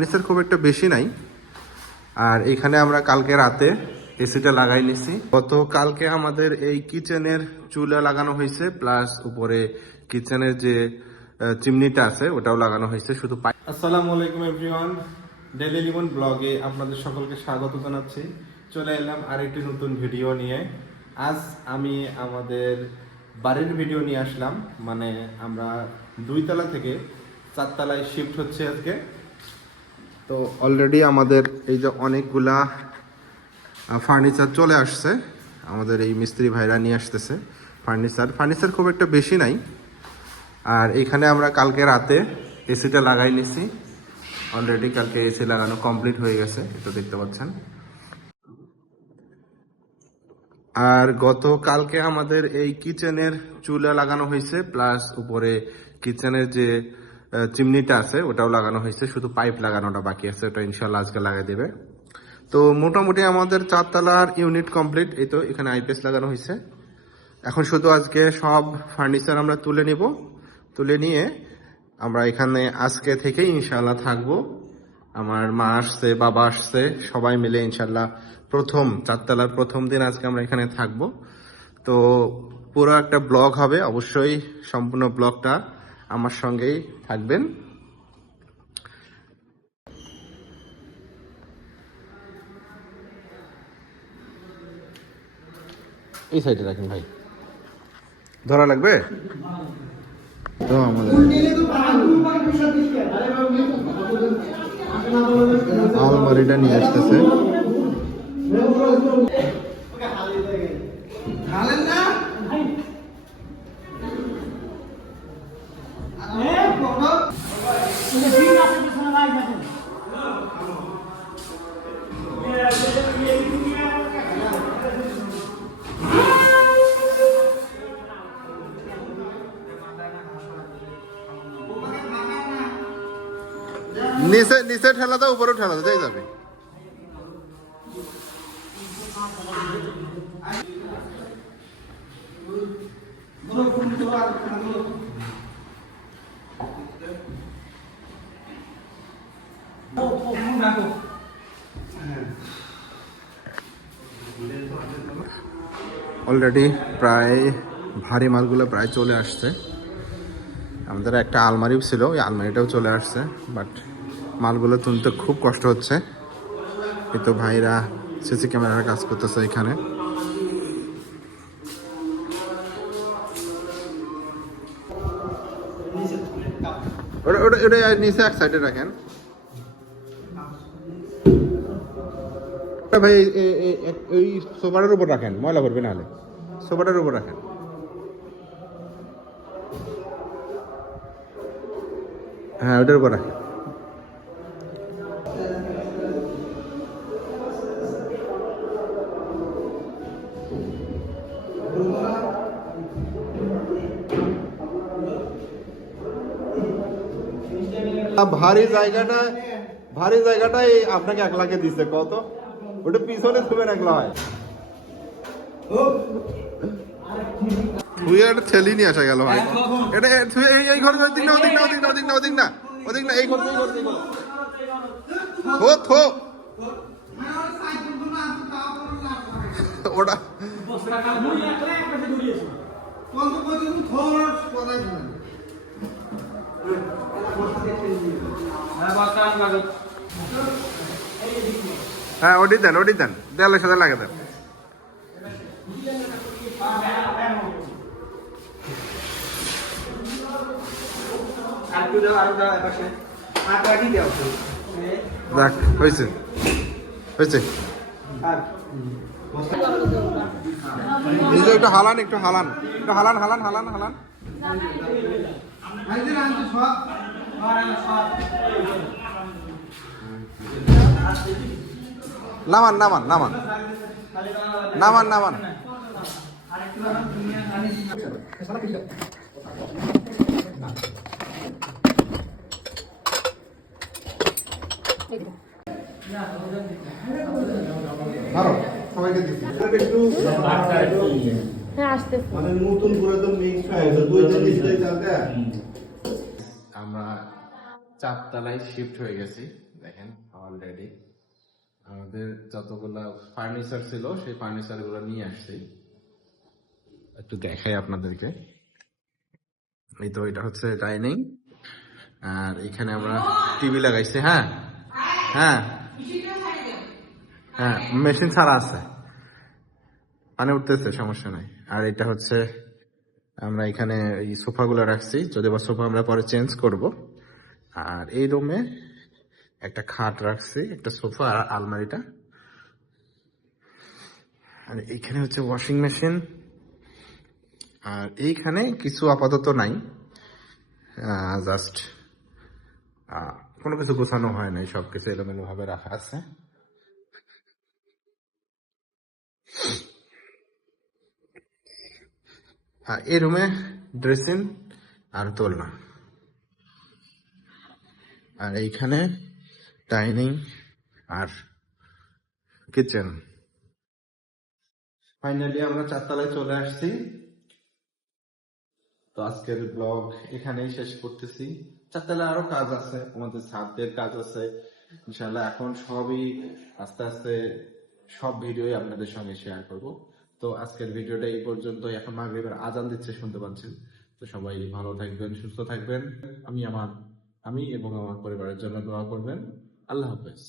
Furniture খুব একটা বেশি নাই। আর এখানে আমরা কালকে রাতে এসিটা লাগাই নিছি। কালকে আমাদের এই কিচেনের চুলা লাগানো হয়েছে, প্লাস উপরে কিচেনের যে চিমনিটা আছে ওটাও লাগানো হয়েছে। শুধু আসসালামু আলাইকুম এভরিওয়ান, ডেইলি লিমন ব্লগে আপনাদের সকলকে স্বাগত জানাচ্ছি। চলে এলাম আরেকটি নতুন ভিডিও নিয়ে। আজ আমি আমাদের বাড়ির ভিডিও নিয়ে আসলাম। মানে আমরা 2 তলা থেকে 4 তলায় শিফট হচ্ছে আজকে। তো অলরেডি আমাদের এই যে অনেকগুলা ফার্নিচার চলে আসছে, আমাদের এই মিস্ত্রি ভাইরা নিয়ে আসতেছে ফার্নিচার খুব একটা বেশি নাই। আর এখানে আমরা কালকে রাতে এসিটা লাগাই নিছি। অলরেডি কালকে এসি লাগানো কমপ্লিট হয়ে গেছে, এটা দেখতে পাচ্ছেন। আর কালকে আমাদের এই কিচেনের চুলা লাগানো হয়েছে, প্লাস উপরে কিচেনের যে চিমনিটা আছে ওটাও লাগানো হয়েছে। শুধু পাইপ লাগানোটা বাকি আছে, ওটা ইনশাল্লাহ আজকে লাগাই দেবে। তো মোটামুটি আমাদের 4 তলার ইউনিট কমপ্লিট। এই তো এখানে আইপিএস লাগানো হয়েছে। এখন শুধু আজকে সব ফার্নিচার আমরা তুলে নিব। তুলে নিয়ে আমরা এখানে আজকে থেকে ইনশাল্লাহ থাকবো। আমার মা আসছে, বাবা আসছে, সবাই মিলে ইনশাল্লাহ 4 তলার প্রথম দিন আজকে আমরা এখানে থাকবো। তো পুরো একটা ব্লগ হবে, অবশ্যই সম্পূর্ণ ব্লগটা আমার সঙ্গেই থাকবেন। এই সাইডে রাখেন ভাই, ধরা লাগবে তো। আমাদের আলমারিটা নিয়ে আসতেছে। নিচে ঠেলা দাও, উপরেও ঠেলা দাও, যাই যাবে। অলরেডি প্রায় ভারী মালগুলো প্রায় চলে আসছে। আমাদের একটা আলমারিও ছিল, ওই আলমারিটাও চলে আসছে, বাট মালগুলো তুলতে খুব কষ্ট হচ্ছে। এই তো ভাইরা সিসি ক্যামেরার কাজ করতেছে এখানে। ওটা নিচে এক সাইডে রাখেন ভাই। ওই সোফাটার উপর রাখেন, ময়লা ভরবে না হলে। সোফাটার উপর রাখেন। হ্যাঁ, ওটার উপর রাখেন। ভারী জায়গাটাই আপনাকে 1 লাখে দিচ্ছে কত? ওটা পিছনে থুবেন 1 লাখ হয়। তুই একটা ঠেলি নিয়ে আসা গেল ভাই। এটা এই ঘর ওদিক না, ওদিক না, ওদিক না, ওদিক না, ওদিক না, ওদিক না, এই ঘর ওটা হ্যাঁ, ওটি দেন, দেয়ালের সাথে লাগে দেন। দেখ, হয়েছে একটু হালান, নামান। সবাইকে দিচ্ছি একটু মানে নতুন পুরাতন মিক্স হয়ে গেছে, 2 দিন চলতে। আমরা 4 তলায় শিফট হয়ে গেছি। দেখেন অলরেডি আমাদের যতগুলা ফার্নিচার ছিল সেই ফার্নিচার গুলো নিয়ে আসছি, একটু দেখাই আপনাদেরকে। এই তো এটা হচ্ছে ডাইনিং, আর এখানে আমরা টিভি লাগাইছি। হ্যাঁ হ্যাঁ হ্যাঁ, মেশিন ছাড়া আছে, পানি উঠতেছে, সমস্যা নাই। আর এটা হচ্ছে আমরা এখানে এই সোফা গুলো রাখছি, যদি বা সোফা আমরা পরে চেঞ্জ করব। আর এই রুমে একটা খাট রাখছি, একটা সোফা আর আলমারিটা। আর এইখানে হচ্ছে ওয়াশিং মেশিন। আর এইখানে কিছু আপাতত নাই, জাস্ট কোনো কিছু গোছানো হয় নাই, সবকিছু এলোমেলো ভাবে রাখা আছে। আর এই রুমে ড্রেসিং আর দোলনা। আর এইখানে ডাইনিং আর কিচেন। ফাইনালি আমরা 4 তলায় চলে আসছি। তো আজকের ব্লগ এখানেই শেষ করতেছি। 4 তলায় আরো কাজ আছে, আমাদের ছাদের কাজ আছে ইনশাল্লাহ। এখন সবই আস্তে আস্তে সব ভিডিওই আপনাদের সঙ্গে শেয়ার করব। তো আজকের ভিডিওটা এই পর্যন্ত। এখন মাগরিবের আজান দিচ্ছে, শুনতে পাচ্ছেন। তো সবাই ভালো থাকবেন, সুস্থ থাকবেন। আমি এবং আমার পরিবারের জন্য দোয়া করবেন। আল্লাহ হাফেজ।